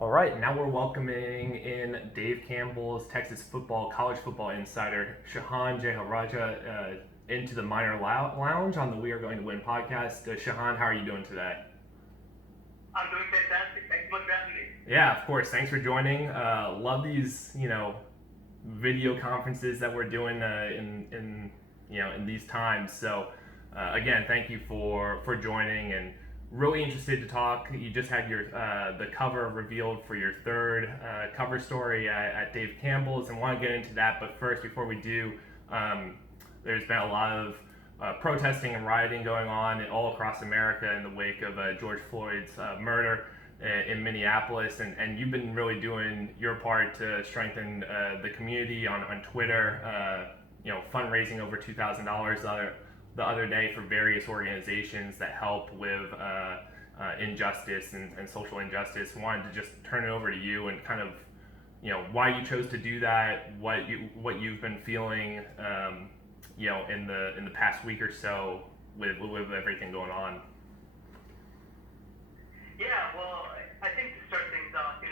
All right, now we're welcoming in Dave Campbell's Texas football, college football insider, Shehan Jeyarajah, into the minor lounge on the We Are Going to Win podcast. Shehan, how are you doing today? I'm doing fantastic. Thanks so much for having me. Yeah, of course. Thanks for joining. Love these, video conferences that we're doing in these times. So, again, thank you for joining and really interested to talk. You just had your the cover revealed for your third cover story at Dave Campbell's, and want to get into that. But first, before we do, there's been a lot of protesting and rioting going on all across America in the wake of George Floyd's murder in Minneapolis, and you've been really doing your part to strengthen the community on Twitter. Fundraising over $2,000 the other day for various organizations that help with injustice and social injustice. Wanted to just turn it over to you and kind of, why you chose to do that, what you've been feeling, in the past week or so with everything going on. Yeah, well, I think to start things off,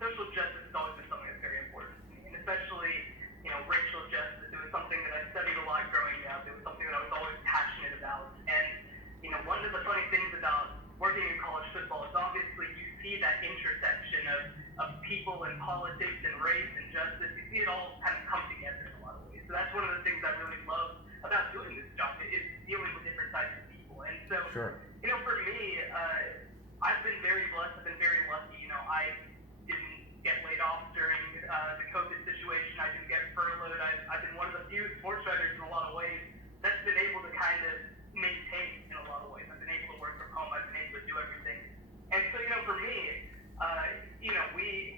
social justice has always been something that's very important to me, and especially, racial justice. It was something that I studied a lot growing up. It was something that I was always passionate about. And, one of the funny things about working in college football is obviously you see that intersection of people and politics and race and justice. You see it all kind of come together in a lot of ways. So that's one of the things I really love about doing this job is dealing with different types of people. And so, Sure. For me, I've been very blessed. I've been very lucky. I didn't get laid off during the COVID situation. I didn't get furloughed. I've been one of the few sports writers in a lot of ways that's been able to kind of maintain in a lot of ways. I've been able to work from home. I've been able to do everything. And so, for me,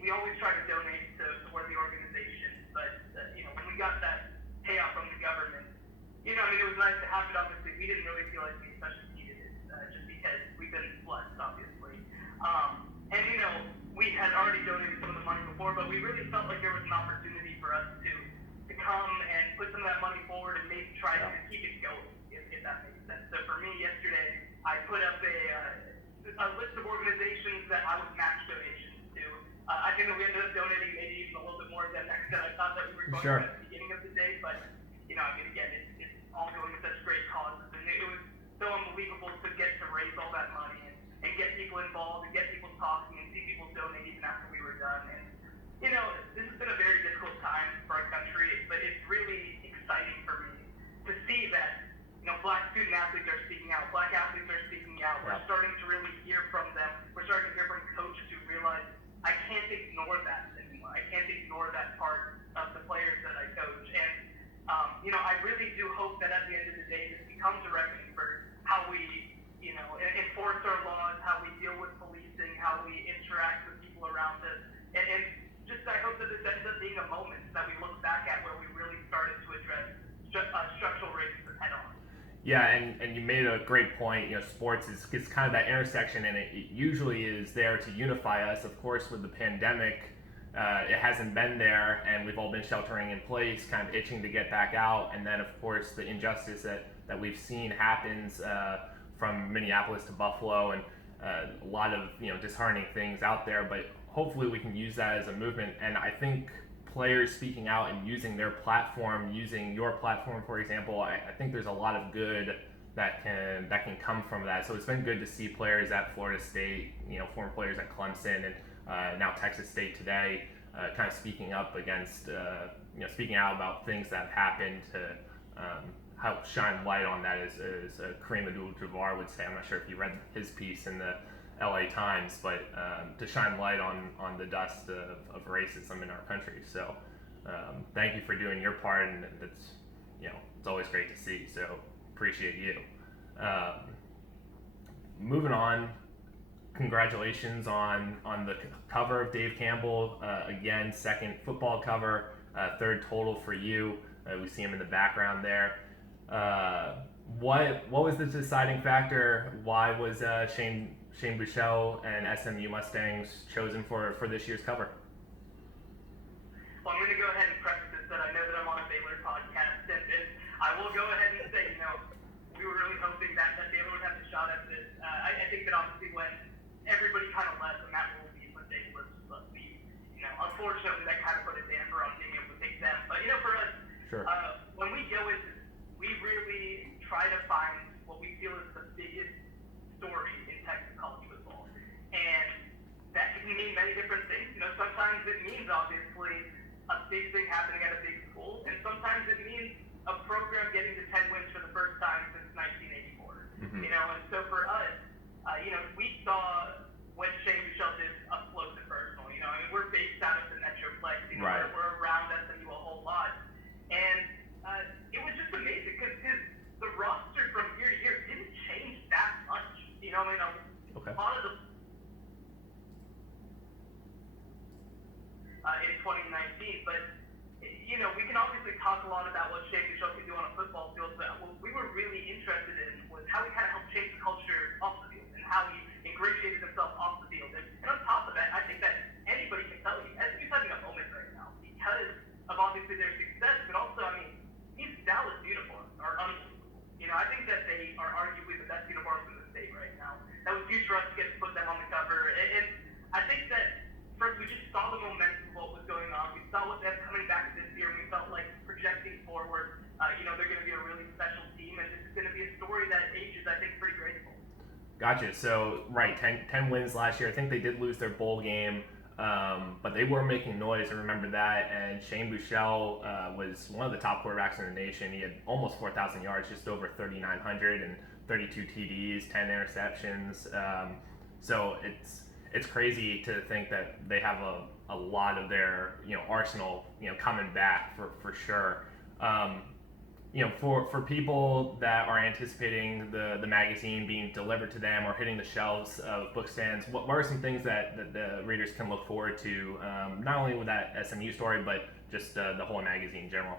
we always try to donate to worthy organizations. But, when we got that payout from the government, it was nice to have it. Obviously, we didn't really feel like we especially needed it just because we've been blessed, obviously. We had already donated some of the money before, but we really felt like there was an opportunity for us to come and put some of that money forward and maybe try to keep it going, if that makes sense. So for me, yesterday, I put up a list of organizations that I would match donations to. I think that we ended up donating maybe even a little bit more than I thought that we were going to at the beginning of the day, but, again, it's all going to such great causes, and it was so unbelievable to get to raise all that money and get people involved and get people talking and see people donate even after we were done. And, this has been a very difficult time for our country, but it's really exciting for me to see that, Black student athletes are speaking out, Black athletes are speaking out. We're starting to really hear from them. We're starting to hear from coaches who realize I can't ignore that anymore. I can't ignore that part of the players that I coach. And, I really do hope that at the end of the day, this becomes a reckoning for how we, enforce our laws, how we deal with policing, how we interact with people around us. And just I hope that this ends up being a moment that we look back at where we really started to address structural racism head on. Yeah, and you made a great point. Sports is kind of that intersection, and it usually is there to unify us. Of course, with the pandemic, it hasn't been there, and we've all been sheltering in place, kind of itching to get back out. And then, of course, the injustice that we've seen happens from Minneapolis to Buffalo, and a lot of disheartening things out there. But hopefully, we can use that as a movement. And I think players speaking out and using their platform, using your platform, for example, I think there's a lot of good that can come from that. So it's been good to see players at Florida State, former players at Clemson, and now Texas State today, kind of speaking up against, speaking out about things that have happened to help shine light on that, as Kareem Abdul-Jabbar would say. I'm not sure if you read his piece in the LA Times, but to shine light on the dust of racism in our country. So thank you for doing your part, and it's it's always great to see. So appreciate you. Moving on, congratulations on the cover of Dave Campbell. Again, second football cover, third total for you. We see him in the background there. What was the deciding factor? Why was Shane Buechele and SMU Mustangs chosen for this year's cover? Well, I'm going to go ahead and preface this that I know that I'm on a Baylor podcast, and I will go ahead and say, we were really hoping that Baylor would have a shot at this. I think that obviously when everybody kind of left and Matt Rule was Sure. When we go into this, we really try to find what we feel is the biggest story in Texas college football. And that can mean many different things. Sometimes it means obviously a big thing happening at a big school, and sometimes it means a program getting to 10 wins for the first time since 1984. Mm-hmm. And so for us, we saw when Shane Michelle did up close and personal. We're based out of the Metroplex. Right. We're around SMU a whole lot, and it was just amazing because the roster from year to year didn't change that much. Okay. A lot of the in 2019, but we can obviously talk a lot about what Shane Michelle can do on a football field, but what we were really interested in was how he kind of helped change the culture off the field and how he ingratiated himself off the field. And on top of that, I think that anybody can tell you, SMU's having a moment right now because of obviously their success, but also, these Dallas uniforms are unbelievable. I think that they are arguably the best uniforms in the state right now. That was huge for us to get to put them on the cover, and I think that first we just saw the momentum of what was going on. We saw what them coming back this year, and we felt like projecting forward, they're going to be a really special team, and this is going to be a story that ages, I think, pretty graceful. Gotcha. So, right, 10 wins last year. I think they did lose their bowl game, but they were making noise. I remember that. And Shane Buechele was one of the top quarterbacks in the nation. He had almost 4,000 yards, just over 3,900, and 32 TDs, 10 interceptions. So it's crazy to think that they have a lot of their arsenal coming back for sure. For people that are anticipating the magazine being delivered to them or hitting the shelves of book stands, what are some things that the readers can look forward to, not only with that SMU story, but just the whole magazine in general?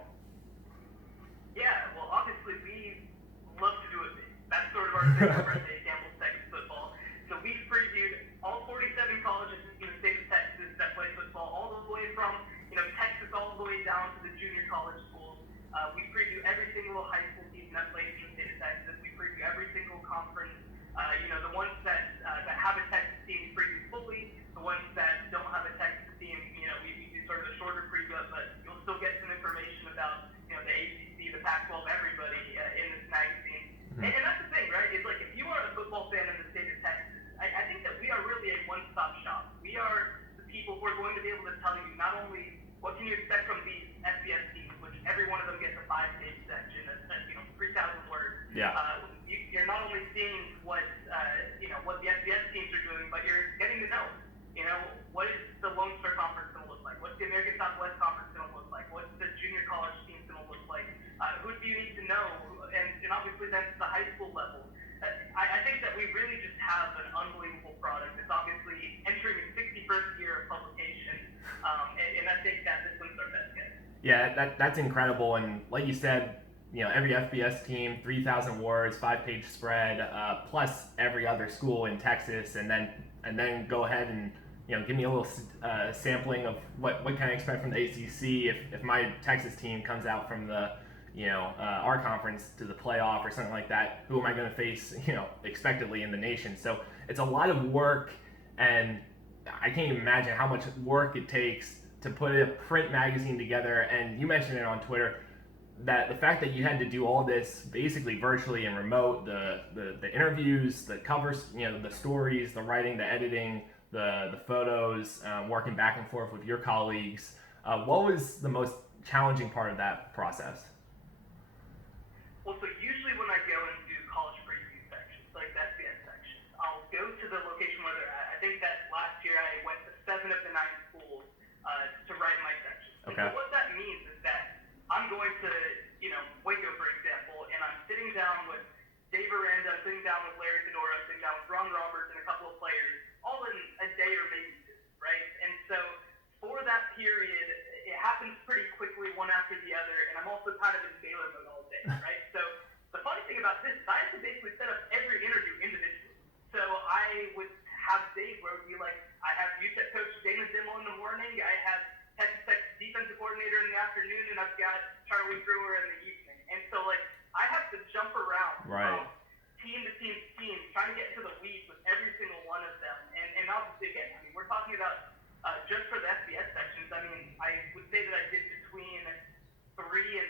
Yeah, well, obviously we love to do it big. That's sort of our thing over at Campbell Texas football. So we've previewed all 47 colleges in the state of Texas that play football, all the way from Texas all the way down to the junior college schools. We preview every single high school team that plays in the state of Texas. We preview every single conference. The ones that have a Texas team we preview fully. The ones that don't have a Texas team, we do sort of a shorter preview, but you'll still get some information about the ACC, the Pac-12, everybody in this magazine. Mm-hmm. And that's the thing, right? It's like if you are a football fan in the state of Texas, I think that we are really a one-stop shop. We are the people who are going to be able to tell you not only what can you expect from these FBS teams, which every one of them gets a 5-page section, that's 3,000 words. Yeah. You're not only seeing what the FBS teams are doing, but you're getting to know, what is the Lone Star Conference going to look like? What's the American Southwest Conference going to look like? What's the junior college team going to look like? Who do you need to know? And obviously then to the high school level. I think that we really just have an unbelievable product. It's obviously entering its 61st year of publication, and I think that this one's our best guess. Yeah, that's incredible. And like you said, every FBS team, 3,000 words, 5-page spread, plus every other school in Texas, and then go ahead and give me a little sampling of what can I expect from the ACC if my Texas team comes out from the our conference to the playoff or something like that. Who am I going to face, expectedly in the nation? So it's a lot of work, and I can't even imagine how much work it takes to put a print magazine together. And you mentioned it on Twitter, that the fact that you had to do all this basically virtually and remote, the interviews, the covers, the stories, the writing, the editing, the photos, working back and forth with your colleagues. What was the most challenging part of that process? Well, so usually when I go and do college preview sections, like the FBS section, I'll go to the location where they're at. I think that last year I went to 7 of the 9 schools to write my section. Okay. So what that means is that I'm going to, Waco, for example, and I'm sitting down with Dave Aranda, I'm sitting down with Larry Fedora, I'm sitting down with Ron Roberts and a couple of players, all in a day or maybe 2, right? And so for that period, it happens pretty quickly, one after the other, and I'm also kind of in Baylor mode all day, right? So the funny thing about this is I have to basically set up every interview individually. So I would have days where it would be like, I have UTEP coach Dana Dimmel in the morning, I have Texas Tech defensive coordinator in the afternoon, and I've got Charlie Brewer in the evening. And so, I have to jump around right. from team to team to team, trying to get into the weeds with every single one of them. And obviously, again, we're talking about just for the FBS sections, I would say that I did between 3 and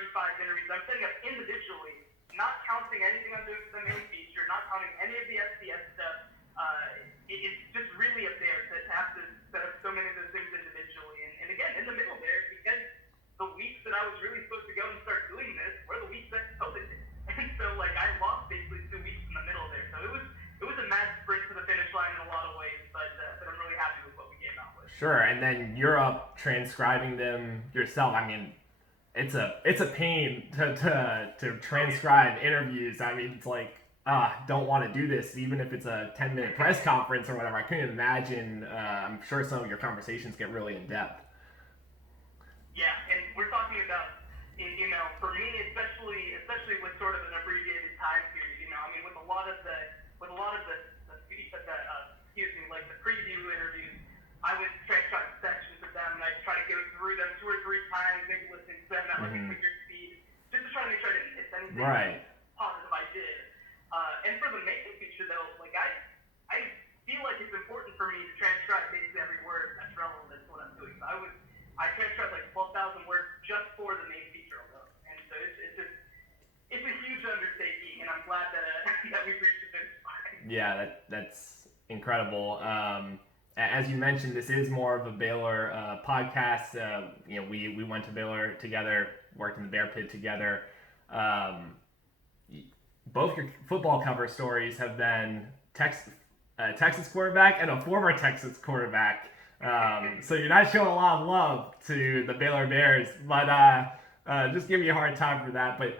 35 interviews I'm setting up individually, not counting anything I'm doing for the main feature, not counting any of the SDS stuff. It's just really up there to have to set up so many of those things individually. And again, in the middle there, because the weeks that I was really supposed to go and start doing this were the weeks that COVID hit. And so, like, I lost basically 2 weeks in the middle there. So it was a mad sprint to the finish line in a lot of ways, but I'm really happy with what we came out with. Sure, and then you're up transcribing them yourself. I mean, it's a pain to transcribe interviews. I mean, it's like, don't want to do this, even if it's a 10-minute press conference or whatever. I couldn't imagine. I'm sure some of your conversations get really in depth. Yeah, and we're talking about, for me, especially with sort of an abbreviated time period. I mean, with a lot of the like the preview interviews, I would transcribe sections of them, and I'd try to go through them 2 or 3 times, maybe listening to them at like a quicker speed, just to try to make sure I didn't miss anything positive I did. And for the making feature, though, like I feel like it's important for me to transcribe basically every word that's relevant to what I'm doing. So I transcribed like 12,000 words just for the main feature alone, and so it's a huge undertaking, and I'm glad that that we've reached the finish line. Yeah, that's incredible. As you mentioned, this is more of a Baylor podcast. We went to Baylor together, worked in the Bear Pit together. Both your football cover stories have been Texas quarterback and a former Texas quarterback. So you're not showing a lot of love to the Baylor Bears, but just give me a hard time for that. But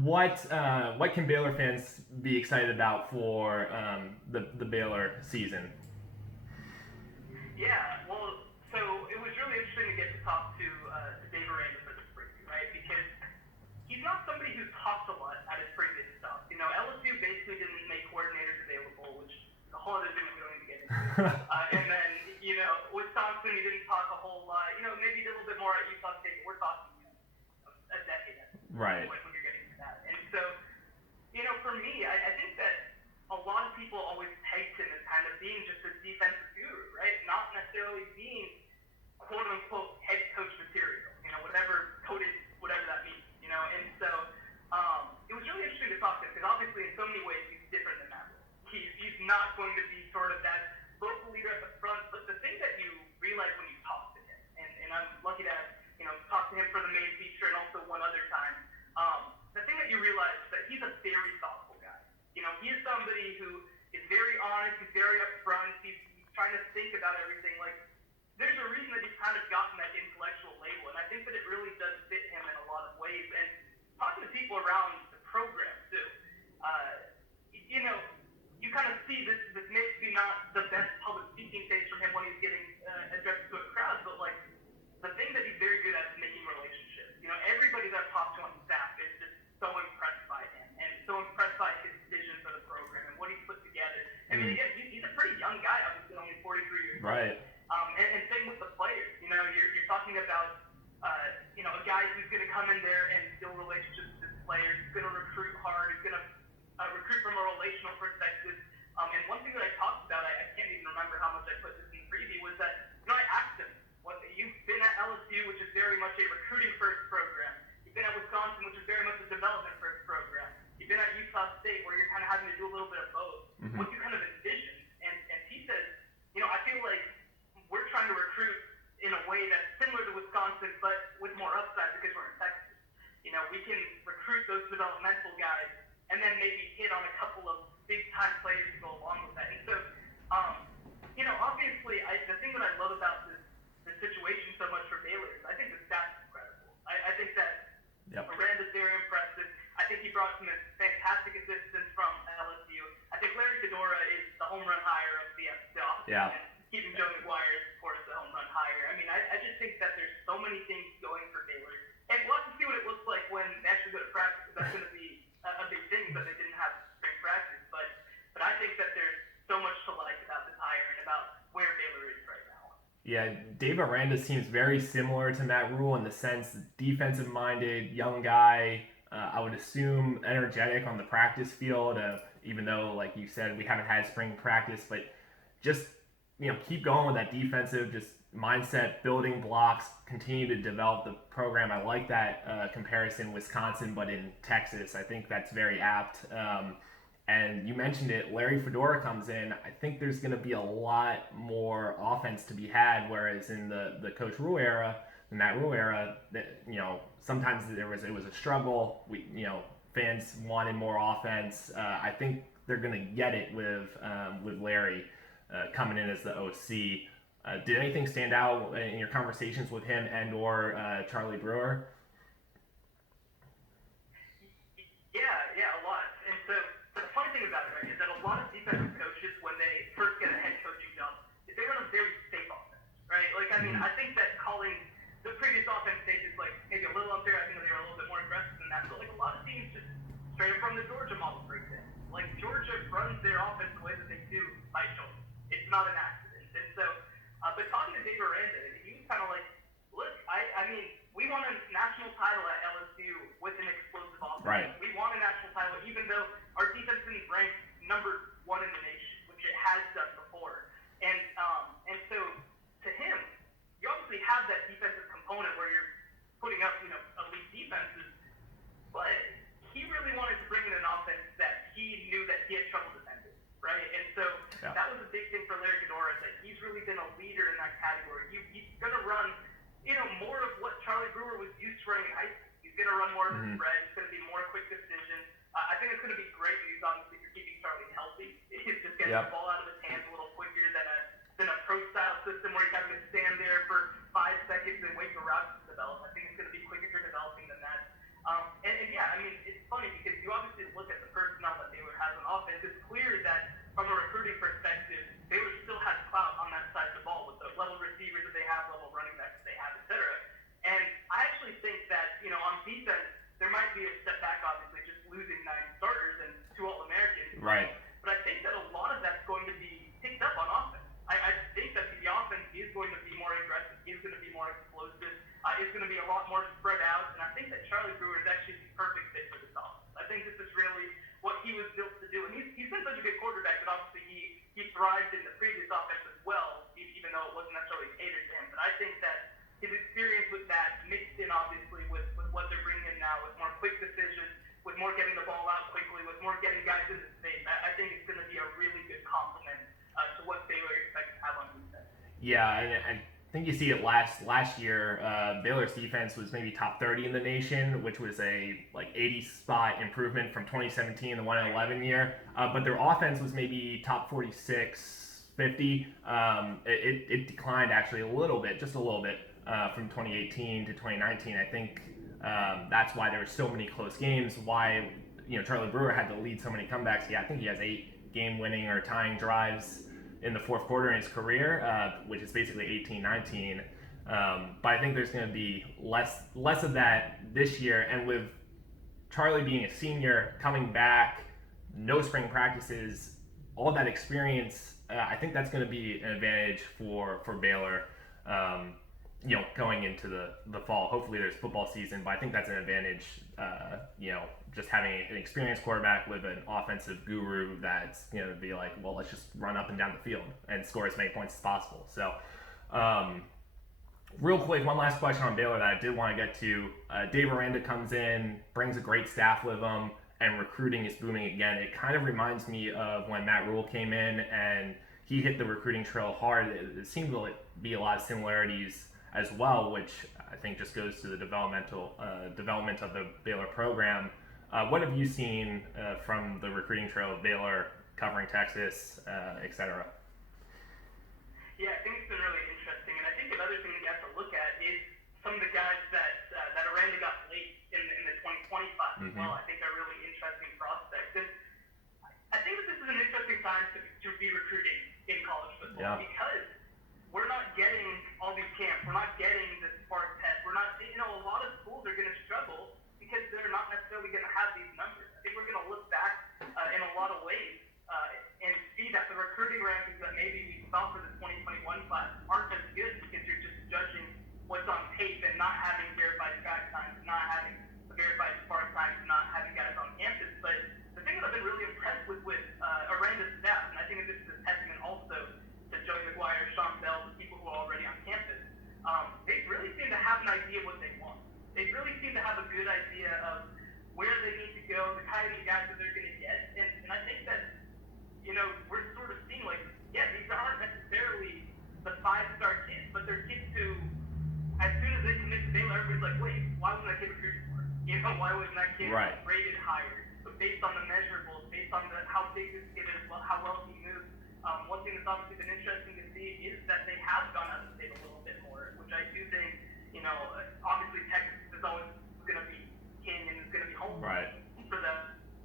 what can Baylor fans be excited about for the Baylor season? Yeah, well, so it was really interesting to get to talk to Jeyarajah for this preview, right? Because he's not somebody who talks a lot at his previous stuff. LSU basically didn't make coordinators available, which is a whole other thing we don't need to get into. And then, Wisconsin, he didn't talk a whole lot. Maybe a little bit more at Utah State. We're talking a decade at this right. point when you're getting to that. And so, for me, I think that a lot of people always pegged him as kind of being just a defensive guru, right? Not necessarily being quote unquote head coach material, whatever that means, And so it was really interesting to talk to him because obviously in so many ways he's different than that. He's not going to be sort of that vocal leader at the front, but the thing that you realize when you talk to him, and I'm lucky to have talked to him for the main feature and also one other time. The thing that you realize is that he's a very thoughtful guy. He is somebody who is very honest, he's very upfront, he's trying to think about everything. Like, there's a reason that he's kind of gotten that intellectual label, and I think that it really does fit him in a lot of ways. And talking to people around the program, too, you kind of see this maybe not the best public speaking phase from him when he's getting addressed to a crowd, but, like, the thing that he's very good at is making relationships. Everybody that I've talked to on staff is just so impressed by him and so impressed by his vision for the program and what he's put together. I mean, again, he's a pretty young guy, obviously only 43 years old. Right. And same with the players. You're talking about a guy who's going to come in there and build relationships with his players. He's going to recruit hard. He's going to recruit from a relational perspective. And one thing that I talked about, I can't even remember how much I put this in the preview, was that I asked him, you've been at LSU, which is very much a recruiting first program. You've been at Wisconsin, which is very much a development first program. You've been at Utah State, where you're kind of having to do a little bit of both. Mm-hmm. What do you kind of envision? And he says, I feel like we're trying to recruit in a way that's similar to Wisconsin, but with more upside because we're in Texas. We can recruit those developmental guys and then maybe hit on a couple of big-time players to go along with that. And so, obviously, the thing that I love about this situation so much for Baylor is I think the staff is incredible. I think that Miranda's very impressive. I think he brought some fantastic assistance from LSU. I think Larry Fedora is the home run hire of the offense. Yeah. And keeping Joe McGuire is, of course, the home run hire. I mean, I just think that there's so many things going for Baylor. And we'll have to see what it looks like when they actually go to practice, because that's going to be a big thing, but they didn't have spring practice. But I think that there's so much to like about this hire and about where Baylor is right now. Yeah, Dave Aranda seems very similar to Matt Rule in the sense defensive-minded, young guy. I would assume energetic on the practice field, even though, like you said, we haven't had spring practice. But just, keep going with that defensive, just mindset, building blocks, continue to develop the program. I like that comparison, Wisconsin, but in Texas. I think that's very apt. And you mentioned it, Larry Fedora comes in. I think there's going to be a lot more offense to be had, whereas in the Coach Rule era, in that Rule era, that sometimes it was a struggle. Fans wanted more offense. I think they're going to get it with Larry coming in as the OC. Did anything stand out in your conversations with him and or Charlie Brewer? Yeah, a lot. And so the funny thing about it, right, is that a lot of defensive coaches, when they first get a head coaching job, they run a very safe offense, right? Like, I mean, I think that calling the previous offense stage is like maybe a little unfair. I think that they were a little bit more aggressive than that. But like a lot of teams just straight up from the Georgia model, for example. Like Georgia runs their offense the way that they do by choice. It's not an accident. And so, but talking to Dave Aranda, he was kind of like, look, I mean, we won a national title at LSU with an explosive offense. Right. We won a national title even though our defense didn't rank number 1 in the nation, which it has done before. And so to him, you obviously have that defensive component where you're putting up, elite defenses, but he really wanted to bring in an offense that he knew that he had trouble defending, right? And so that was a big thing for Larry Fedora, that he's really been a leader in that category. He's going to run, more of what Charlie Brewer was used to running in high school. He's going to run more of the spread. It's going to be more quick decisions. I think it's going to be great news, obviously, for keeping Charlie healthy. He's just getting the ball out of his hands a little quicker than a pro-style system where he's having to stand there for 5 seconds and wait for routes to develop. I think it's going to be quicker developing than that. And yeah, I mean, it's funny because you obviously look at the personnel that Baylor has on offense. It's clear that from a recruiting perspective, Baylor still has clout on that side of the ball with the level receivers that they have, level running backs that they have, etc. And I actually think that, on defense, there might be a step back, obviously, just losing 9 starters and 2 All-Americans. Right. But I think that a lot of that's going to be picked up on offense. I think that the offense is going to be more aggressive, is going to be more explosive, is going to be a lot more spread out, and I think that Charlie Brewer is actually the perfect fit for this offense. I think this is really what he was built to do, and he's been such a good quarterback that obviously he thrived in the previous offense as well, even though it wasn't necessarily catered to him. But I think that his experience with that mixed in obviously with what they're bringing in now, with more quick decisions, with more getting the ball out quickly, with more getting guys into space, I think it's going to be a really good complement to what Baylor expects to have on defense. Yeah, I think you see it last year. Baylor's defense was maybe top 30 in the nation, which was a 80 spot improvement from 2017, the 1-11 year. But their offense was maybe top 46, 50. It declined actually just a little bit from 2018 to 2019. I think that's why there were so many close games. Why Charlie Brewer had to lead so many comebacks. Yeah, I think he has 8 game-winning or tying drives in the fourth quarter in his career, which is basically 18-19. But I think there's going to be less of that this year. And with Charlie being a senior, coming back, no spring practices, all that experience, I think that's going to be an advantage for Baylor, going into the fall. Hopefully there's football season, but I think that's an advantage, just having an experienced quarterback with an offensive guru that's going to be like, well, let's just run up and down the field and score as many points as possible. So, real quick, one last question on Baylor that I did want to get to. Dave Aranda comes in, brings a great staff with him, and recruiting is booming again. It kind of reminds me of when Matt Rule came in and he hit the recruiting trail hard. It seemed to be a lot of similarities as well, which I think just goes to the development of the Baylor program. What have you seen from the recruiting trail of Baylor covering Texas, et cetera? Yeah, I think it's been really interesting, and I think another thing that you have to look at is some of the guys that Aranda got late in the 2020 class as well. I think are really interesting prospects, and I think that this is an interesting time to be recruiting in college football because we're not getting all these camps, we're not getting the Spark test, we're not, a lot of schools are going to struggle because they're not necessarily going to have these numbers. I think we're going to look back in a lot of ways and see that the recruiting rankings that maybe we saw for the 2021 class aren't as good because you're just judging what's on tape and not having verified track times, not having verified Spark times, not having guys on campus. But the thing that I've been really impressed with Aranda's staff, and I think that this is a testament also to Joey McGuire, Sean Bell, the people who are already on campus, high in the guys that they're going to get. And I think that, we're sort of seeing like, yeah, these aren't necessarily the 5-star kids, but they're kids who, as soon as they commit to Baylor, everybody's like, wait, why wasn't that kid recruited for? Why wasn't that kid rated higher? But based on the measurables, based on how big this kid is, how well he moves. One thing that's obviously been interesting to see is that they have gone out of state a little bit more, which I do think, obviously Texas is always going to be king and it's going to be home for them.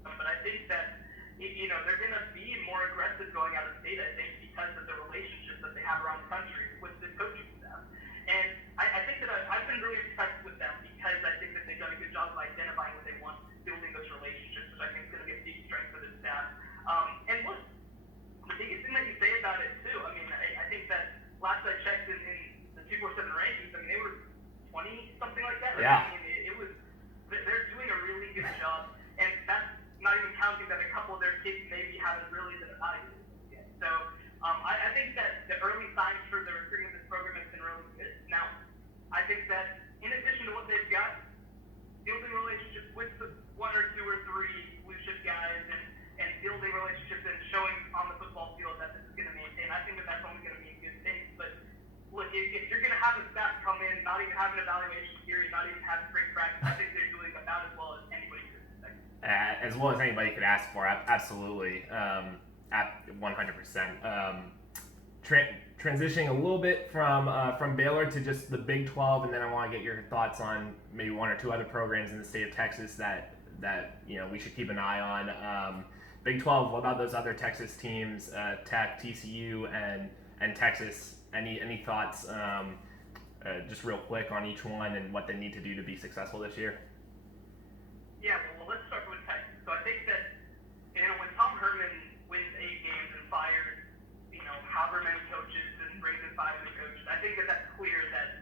But I think that, they're going to be more aggressive going out of state, I think, because of the relationships that they have around the country with the coaching staff. And I think that I've been really impressed with them because I think that they've done a good job of identifying what they want, building those relationships, which I think is going to be a big strength for the staff. And look, the biggest thing that you say about it too, I think that last I checked in the 247 rankings, they were 20 something like that. They're doing a really good job, and that's not even counting that a couple of their kids maybe haven't really been evaluated yet. So I think that the early signs for the recruiting of this program has been really good. Now, I think that in addition to what they've got, building relationships with the 1 or 2 or 3 blue chip guys and building relationships and showing on the football field that this is going to maintain, I think that that's only going to be a good thing. But look, if you're going to have a staff come in, not even have an evaluation period, not even have spring practice, I think they're doing about as well as anybody could expect. As well as anybody could ask for, absolutely, at 100%. Transitioning a little bit from Baylor to just the Big 12, and then I want to get your thoughts on maybe 1 or 2 other programs in the state of Texas that we should keep an eye on. Big 12, what about those other Texas teams, Tech, TCU, and Texas? Any thoughts, just real quick, on each one and what they need to do to be successful this year? Yeah, well, let's start with Texas. So I think that, when Tom Herman wins 8 games and fires, however many coaches and brings in 5 new coaches, I think that that's clear that,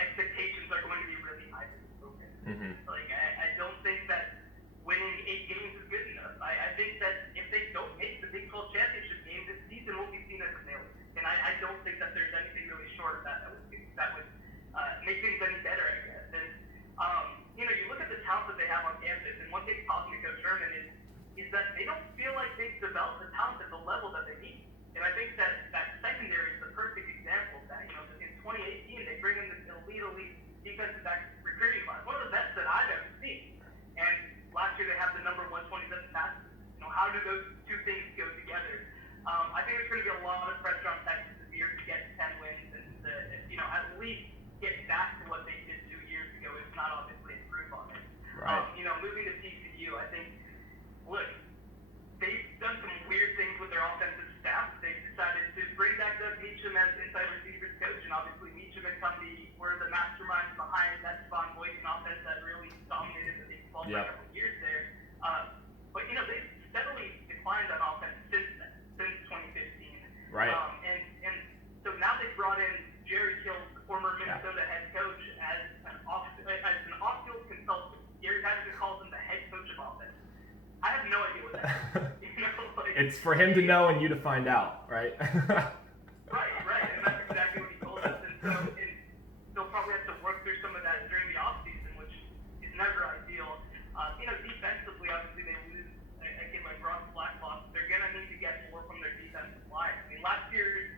expectations are going to be really high for this program. Mm-hmm. I don't think that winning 8 games is good enough. I think that if they don't make the Big 12 championship game this season, will be seen as a failure. And I don't think that there's anything really short of that would make things any better, I guess. And, you look at the talent that they have on campus, and one thing talking to Coach Herman is that they don't feel like they've developed the talent at the level that they need. And I think that secondary is the perfect example of that. In 2018, they bring in this elite defensive back recruiting class, one of the best that I've ever seen. And last year they have the number 127 passes. How do those 2 things go together? I think there's going to be a lot of pressure on Texas this year to get 10 wins and to, at least get back to what they did 2 years ago, if not obviously improve on it. Right. Moving to TCU, I think, look, they've done some weird things with their offensive staff. They've decided to bring back Doug Meacham as inside receivers coach, and obviously Meacham and company were the masterminds behind that Spawn Boykin offense that really dominated the Big 12 for a couple of years there. But they've steadily declined on offense since 2015. Right. And so now they've brought in Jerry Kill, the former Minnesota head coach, as an off-field consultant. Jeyarajah calls him the head coach of offense. I have no idea what that is. It's for him to know and you to find out, right? Right, and that's exactly what he told us. And so they'll probably have to work through some of that during the offseason, which is never ideal. Defensively, obviously they lose a kid like Ross Blacklock. They're going to need to get more from their defensive line. Last year's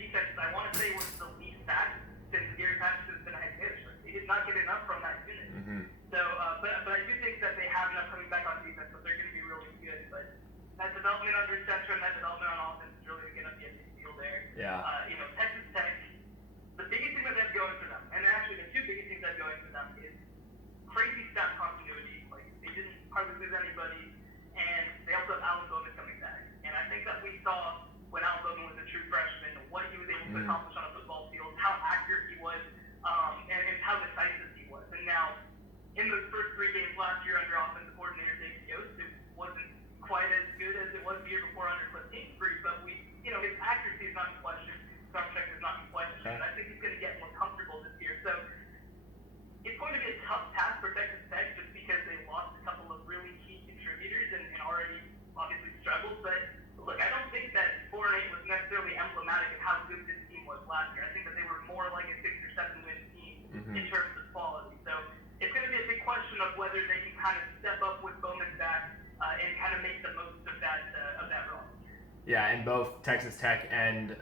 defense, I want to say, was the least sacked since Gary Patterson's been a head coach. They did not get enough from that unit. Mm-hmm. So, but I do think that they have enough coming back on defense, so they're going to be really good. But that development under center and that development on offense is really going to be a big deal there. Yeah. Texas Tech, the biggest thing that they have going for them, and actually the 2 biggest things that have going for them, is crazy staff continuity. They didn't hardly lose anybody, and they also have Alan Bowman coming back. And I think that we saw when Alan Bowman was a true freshman, what he was able to accomplish on a football field, how accurate he was, and how decisive he was. And now, in those first 3 games last year under offensive coordinator David Yost, it wasn't quite as good as it was the year before under Cliff Kingsbury, but his accuracy is not in question, strong check is not in question, and I think he's going to get more comfortable this year. So it's going to be a tough task for Texas Tech just because they lost a couple of really key contributors and already obviously struggled. But look, I don't think that 4-8 was necessarily emblematic of how good this team was last whether they can kind of step up with Bowman back and kind of make the most of that role. Yeah, and both Texas Tech and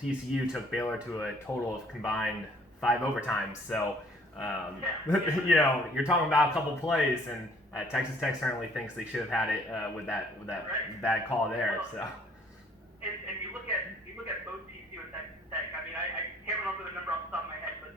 TCU took Baylor to a total of combined 5 overtimes. So, you know, you're talking about a couple plays, and Texas Tech certainly thinks they should have had it with that right. bad call there. Well, So. And you look at both TCU and Texas Tech. I mean, I can't remember the number off the top of my head, but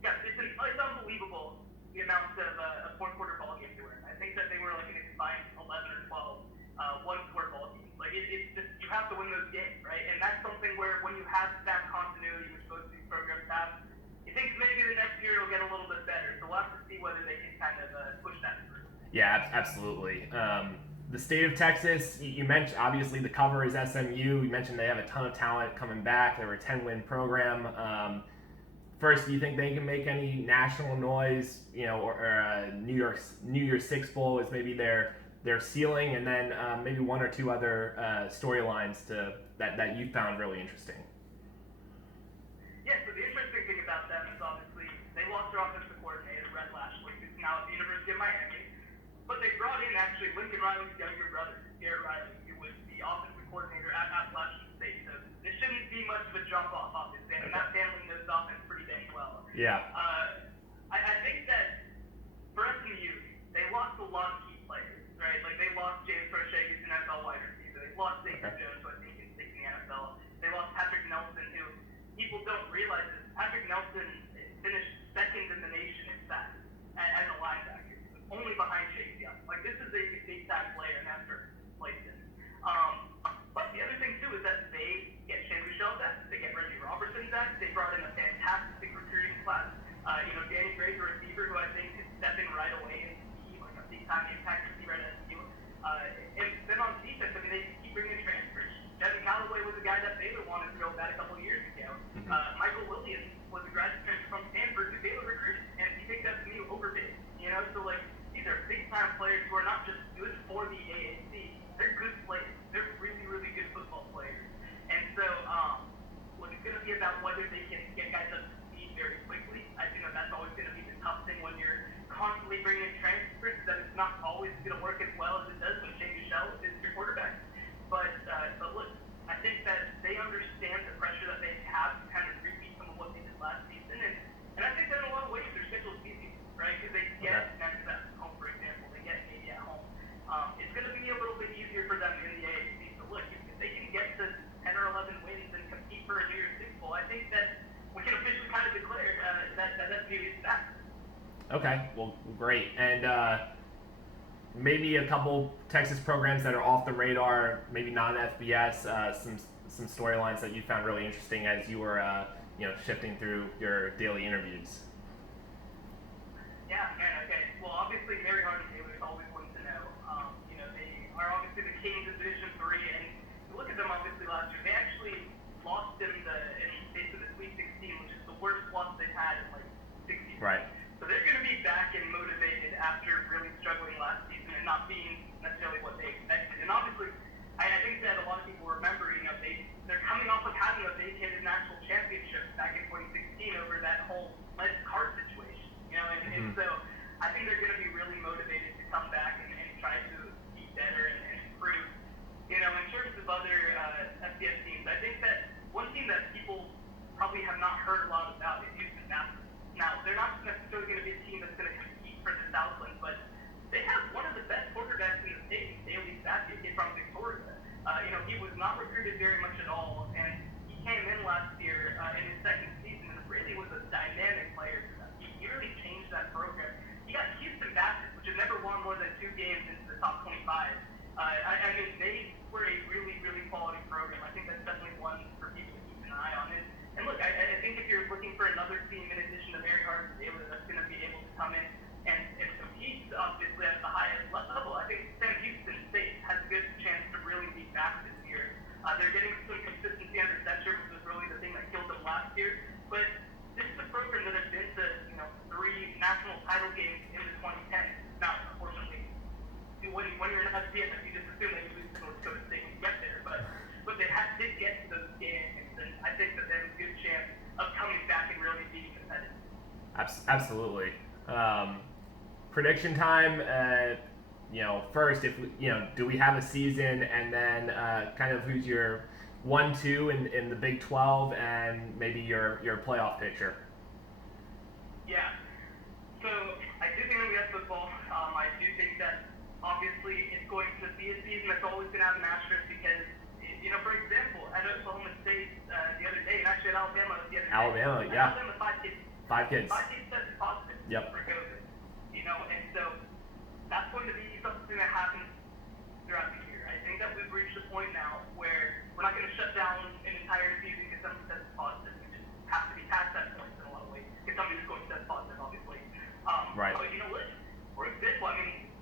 yeah, it's unbelievable the amount of fourth quarter ball games they were in. I think that they were like in a combined 11 or 12 one-score ball games. Like it's just, you have to win those games, right? And that's something where when you have that continuity, which both these programs have, you think maybe the next year it'll get a little bit better. So we'll have to see whether they can kind of push that through. Yeah, absolutely. The state of Texas, you mentioned, obviously the cover is SMU. You mentioned they have a ton of talent coming back. They're a 10-win program. First, do you think they can make any national noise? You know, or New Year's Six Bowl is maybe their ceiling, and then maybe one or two other storylines that you found really interesting. Yeah, so the interesting thing about them is obviously they lost their offensive coordinator, Brett Lashley, who's now at the University of Miami. But they brought in actually Lincoln Riley's younger brother, Jeyarajah, who was the offensive coordinator at Appalachian State. So this shouldn't be much of a jump off, obviously. And that family knows offense pretty dang well. Yeah. I think that for SMU, they lost a lot of key players, right? Like they lost James Crochet, who's an NFL wide receiver. They lost Xavier Jones, who I think is in the NFL. They lost Patrick Nelson, who people don't realize this. Patrick Nelson finished second in the nation in sacks as a linebacker, only behind Chase Young. Like this is a big time player, and that's for Clayton. But the other thing too is that they get Shane Michelle back, they get Reggie Robertson back. They brought in a fantastic recruiting class. Danny Gray's a receiver who I think is stepping right away and be like a big time impact receiver at SMU. And then on defense, I mean they keep bringing in transfers. Devin Callaway was a guy that Baylor wanted to go back a couple of years ago. Michael Williams was a graduate transfer from Stanford who Baylor recruited, and he picked up SMU over big. You know, so like these are big time players who are not just good for the AAC. They're good players. They're really, really good football players. And so, it's going to be about whether they can get guys up to speed very quickly. I think that's always going to be the tough thing when you're constantly bringing in transfers. That it's not always going to work as well as it does when Shane Michelle is your quarterback. But look, I think that they understand the pressure that they have to kind of repeat some of what they did last season. And I think that in a lot of ways their schedule is easy, right? Because they get next at home, for example. They get maybe at home. It's going to be a little bit easier for them in the AAC. So look, if they can get to 10 or 11 wins and compete for a New Year's Six Bowl, I think that we can officially kind of declare that SMU is back. Okay, well, great. And maybe a couple Texas programs that are off the radar, maybe not FBS, some storylines that you found really interesting as you were shifting through your daily interviews. Yeah, okay. Well, obviously, Mary Hardin Taylor is always one to know. They are obviously the kings of Division III, and you look at them obviously last year. They actually lost in basically the Sweet 16, which is the worst loss they've had in like 6 years. Right. So they're going to be back and motivated after really struggling last season and not being necessarily what they expected. And obviously, I think that a lot of people remember, they're coming off of having a vacated national championship back in 2016 over that whole Les Carr situation. And so I think they're going to be really motivated to come back and try to be better and improve. In terms of other FBS teams, I think that one team that people probably have not heard a lot about is Houston Baptist. Now, they're not necessarily going to be a team that's going to compete for the Southland, but they have one of the best quarterbacks in the state, Daly Sappy, a kid from Victoria. He was not recruited very much at all, and he came in last year in his second season and really was a dynamic player for them. He really changed that program. He got Houston Baptist, which has never won more than 2 games into the top 25. I mean, they were a really, really quality program. I think that's definitely one for people to keep an eye on. And look, I think if you're looking for another team in addition to Mary Hardin Taylor that's going to be able to come in and compete obviously at the highest level, I think Sam Houston State has a good chance to really be back this year. They're getting some consistency under Setcher, which was really the thing that killed them last year. But this is a program that has been to 3 national title games in the 2010s. Now, unfortunately, when you're in FCS, you just assume that you lose to North Dakota State when you get there. But they did get to those games, and I think that they have a good chance of coming back and really being competitive. Absolutely. prediction time. First, if do we have a season, and then kind of who's your 1-2 in the Big 12, and maybe your playoff picture. Yeah. So I do think we have football. I do think that obviously it's going to be a season that's always going to have an asterisk because, for example, at Oklahoma State the other day, and actually at Alabama the other day. Alabama, yeah. Alabama, 5 kids. 5 kids. 5 kids tested positive for COVID. And so that's going to be something that happens throughout the year. I think that we've reached a point now where we're not going to shut down an entire season because someone tests positive. We just have to be past that point in a lot of ways. Because somebody's going to test positive, obviously. Right. But for example,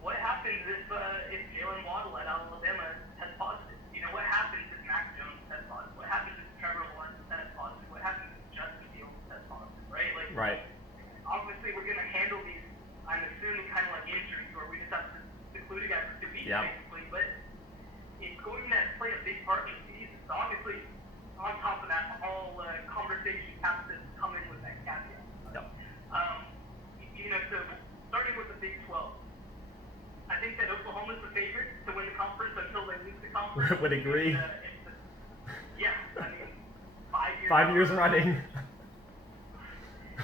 what happens if Jalen Waddle at Alabama tests positive? What happens if Mac Jones tests positive? What happens if Trevor Lawrence tests positive? What happens if Justin Fields tests positive? Right? Right. Obviously, we're going to handle these, I'm assuming, kind of like injuries where we just have to seclude a guy for 2 weeks, basically. But it's going to play a big part in the season. So obviously, on top of that, all conversations have to come in with that caveat. Yep. So starting with the Big 12, I think that Oklahoma's the favorite to win the conference until they lose the conference. Would agree. Yeah, 5 years running.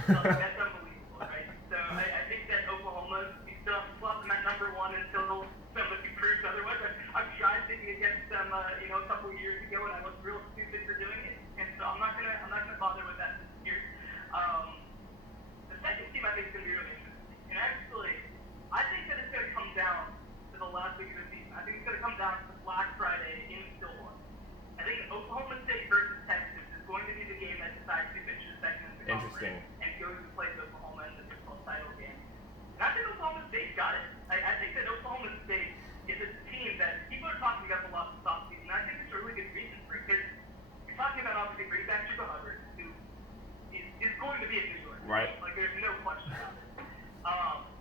That's unbelievable, right? So I think that Oklahoma, we still have to slot them at number 1 until somebody proves otherwise. I'm tried thinking against them, a couple of years ago, and I looked real stupid for doing it. And so I'm not gonna bother with that this year. The second team I think is gonna be really interesting. And actually, I think that it's gonna come down to the last week of the season. I think it's gonna come down to Black Friday in Stillwater. I think Oklahoma State versus Texas is going to be the game that decides who finishes second in the Interesting. conference and goes to play Oklahoma in the Big 12 title game. And I think Oklahoma State got it. I think that Oklahoma State is a team that people are talking about a lot this offseason. And I think it's a really good reason for it because you're talking about obviously bringing back Chuba Hubbard, who is going to be a New York. Right. There's no question about it.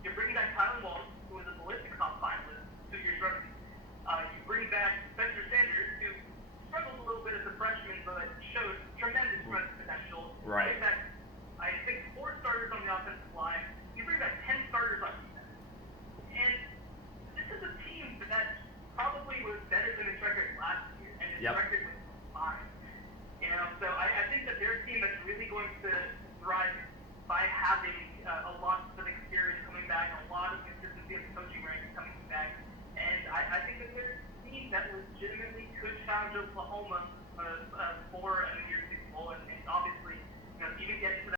You're bringing back Tyler Walsh, who was a ballistic top finalist 2 years running. You bring back Spencer Sanders, who struggled a little bit as a freshman, but showed tremendous growth potential. Right. You bring back, I think, 4 starters on the offensive line. You bring back 10 starters on defense. And this is a team that probably was better than its record last year, and its record was fine. So I think that they're a team that's really going to thrive by having a lot of experience coming back, a lot of consistency of the coaching ranks coming back. And I think that they're a team that legitimately could challenge Oklahoma for a New Year's